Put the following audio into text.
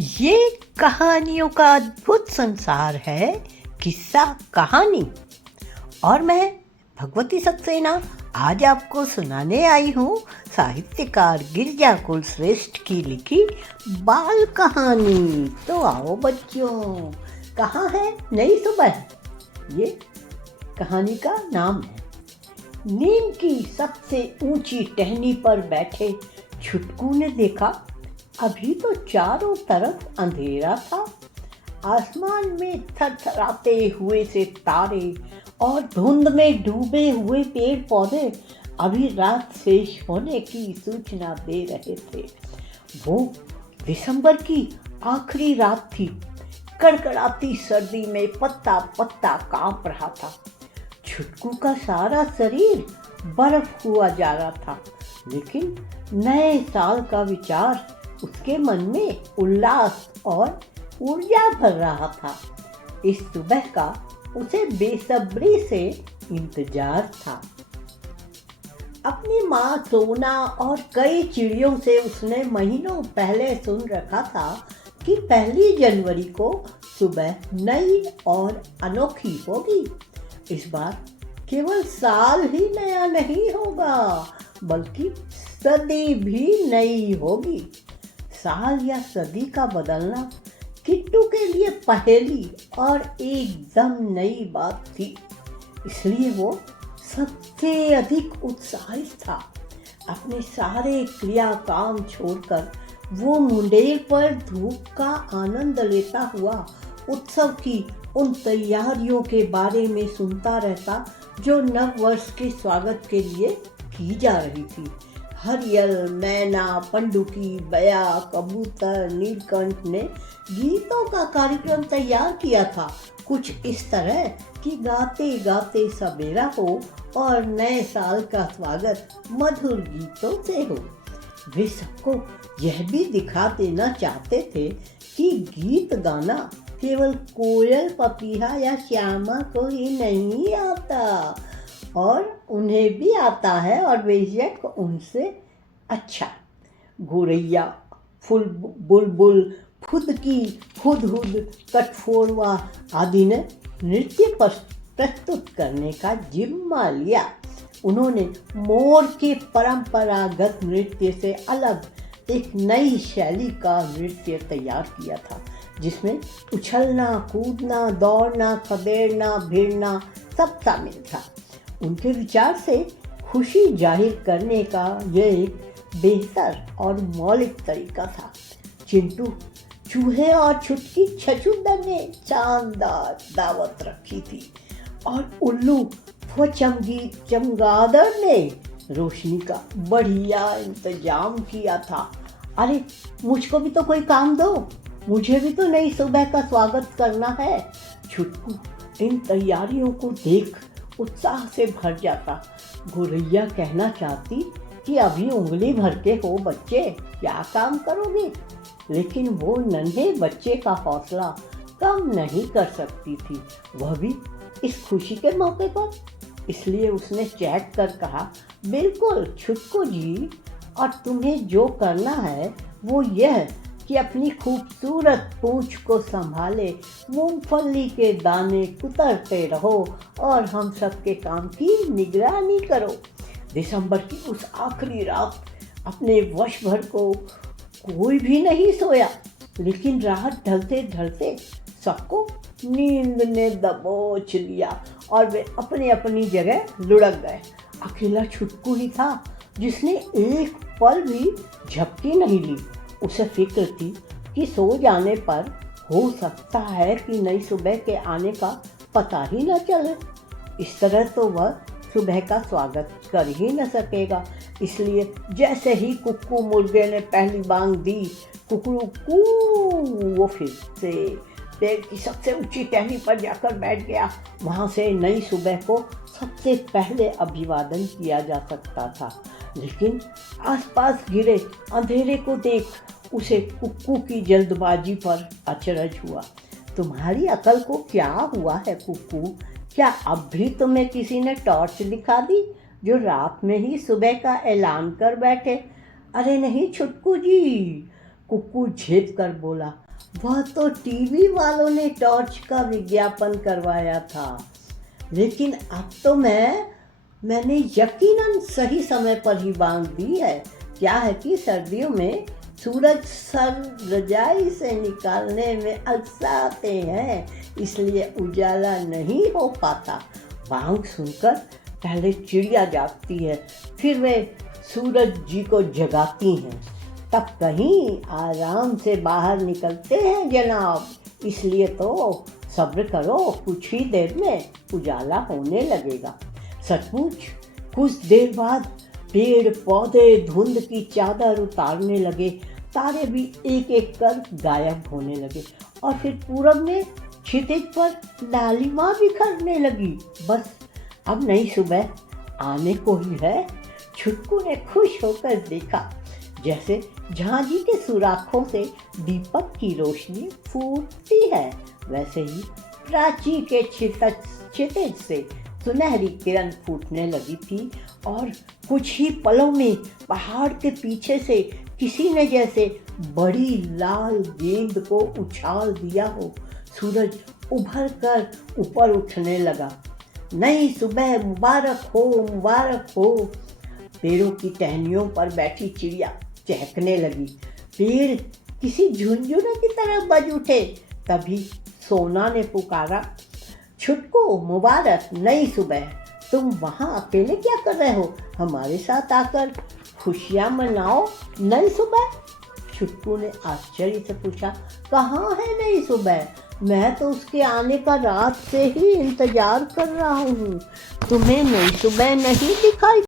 ये कहानियों का अद्भुत संसार है। किस्सा कहानी। और मैं भगवती सक्सेना आज आपको सुनाने आई हूँ साहित्यकार गिरिजा कुलश्रेष्ठ की लिखी बाल कहानी। तो आओ बच्चों, कहाँ है नई सुबह। ये कहानी का नाम है नीम की सबसे ऊंची टहनी पर बैठे छुटकू ने देखा। अभी तो चारों तरफ अंधेरा था। आसमान में थरथराते हुए से तारे और धुंध में डूबे हुए पेड़ पौधे अभी रात शेष होने की सूचना दे रहे थे। वो दिसंबर की आखिरी रात थी। कड़कड़ाती सर्दी में पत्ता पत्ता कांप रहा था। छुटकू का सारा शरीर बर्फ हुआ जा रहा था, लेकिन नए साल का विचार उसके मन में उल्लास और ऊर्जा भर रहा था। इस सुबह का उसे बेसब्री से इंतजार था। अपनी माँ सोना और कई चिड़ियों से उसने महीनों पहले सुन रखा था कि 1 जनवरी को सुबह नई और अनोखी होगी। इस बार केवल साल ही नया नहीं होगा, बल्कि सदी भी नई होगी। साल या सदी का बदलना किट्टू के लिए पहेली और एकदम नई बात थी। इसलिए वो सबसे अधिक उत्साहित था। अपने सारे क्रिया काम छोड़कर वो मुंडेर पर धूप का आनंद लेता हुआ उत्सव की उन तैयारियों के बारे में सुनता रहता जो नव वर्ष के स्वागत के लिए की जा रही थी। हरियल, मैना, पंडुकी, बया, कबूतर, नीलकंठ ने गीतों का कार्यक्रम तैयार किया था। कुछ इस तरह कि गाते गाते सवेरा हो और नए साल का स्वागत मधुर गीतों से हो। वे सबको यह भी दिखा देना चाहते थे कि गीत गाना केवल कोयल, पपीहा या श्यामा को ही नहीं आता, और उन्हें भी आता है, और बेशक उनसे अच्छा। गोरैया, बुलबुल, फुदकी, हुदहुद, कठफोड़वा आदि ने नृत्य प्रस्तुत करने का जिम्मा लिया। उन्होंने मोर के परंपरागत नृत्य से अलग एक नई शैली का नृत्य तैयार किया था, जिसमें उछलना, कूदना, दौड़ना, खदेड़ना, भिड़ना सब शामिल था। उनके विचार से खुशी जाहिर करने का यह एक बेहतर और मौलिक तरीका था। चिंटू, चूहे और छुटकी छछूंदर ने शानदार दावत रखी थी, और उल्लू व चमगादड़ ने रोशनी का बढ़िया इंतजाम किया था। अरे मुझको भी तो कोई काम दो, मुझे भी तो नई सुबह का स्वागत करना है। छुटकू इन तैयारियों को देख उत्साह से भर जाता। गोरैया कहना चाहती कि अभी उंगली भर के हो बच्चे, क्या काम करोगे, लेकिन वो नन्हे बच्चे का हौसला कम नहीं कर सकती थी, वह भी इस खुशी के मौके पर। इसलिए उसने चैट कर कहा, बिल्कुल छुटकू जी, और तुम्हें जो करना है वो यह कि अपनी खूबसूरत पूंछ को संभाले मूंगफली के दाने कुतरते रहो और हम सबके काम की निगरानी करो। दिसंबर की उस आखिरी रात अपने वर्ष भर को कोई भी नहीं सोया, लेकिन रात ढलते ढलते सबको नींद ने दबोच लिया और वे अपनी अपनी जगह लुढ़क गए। अकेला छुटकू ही था जिसने एक पल भी झपकी नहीं ली। उसे फिक्र थी कि सो जाने पर हो सकता है कि नई सुबह के आने का पता ही न चले। इस तरह तो वह सुबह का स्वागत कर ही न सकेगा। इसलिए जैसे ही कुक्कू मुर्गे ने पहली बांग दी, कुकड़ू कू, वो फिर से पेड़ की सबसे ऊंची टहनी पर जाकर बैठ गया। वहाँ से नई सुबह को सबसे पहले अभिवादन किया जा सकता था, लेकिन आसपास घिरे अंधेरे को देख उसे कुक्कू की जल्दबाजी पर अचरज हुआ। तुम्हारी अकल को क्या हुआ है कुक्कू? क्या अब भी तुम्हें किसी ने टॉर्च दिखा दी जो रात में ही सुबह का ऐलान कर बैठे? अरे नहीं छुटकू जी, कुक्कू झेप कर बोला, वह तो टीवी वालों ने टॉर्च का विज्ञापन करवाया था, लेकिन अब तो मैंने यकीनन सही समय पर ही बांध दी है। क्या है कि सर्दियों में सूरज सर रजाई से निकालने में अलसाते हैं, इसलिए उजाला नहीं हो पाता। बांग सुनकर पहले चिड़िया जागती है, फिर वे सूरज जी को जगाती हैं, तब कहीं आराम से बाहर निकलते हैं जनाब। इसलिए तो सब्र करो, कुछ ही देर में उजाला होने लगेगा। सचमुच कुछ देर बाद पेड़ पौधे धुंध की चादर उतारने लगे, तारे भी एक एक कर गायब होने लगे और फिर पूरब में क्षितिज पर लालिमा बिखरने लगी। बस अब नई सुबह आने को ही है। छुटकू ने खुश होकर देखा, जैसे झांझी के सुराखों से दीपक की रोशनी फूटती है, वैसे ही प्राची के क्षितिज से सुनहरी किरण फूटने लगी थी और कुछ ही पलों में पहाड़ के पीछे से किसी ने जैसे बड़ी लाल गेंद को उछाल दिया हो। सूरज उभर कर ऊपर उठने लगा। नई सुबह मुबारक हो, मुबारक हो। पेड़ों की टहनियों पर बैठी चिड़िया चहकने लगी। पेड़ किसी झुनझुने की तरह बज उठे। तभी सोना ने पुकारा, छुटकू मुबारक नई सुबह। तुम वहाँ अकेले क्या कर रहे हो? हमारे साथ आकर खुशियाँ मनाओ नई सुबह। छुटकू ने आश्चर्य से पूछा, कहाँ है नई सुबह? मैं तो उसके आने का रात से ही इंतजार कर रहा हूँ। तुम्हें नई सुबह नहीं दिखाई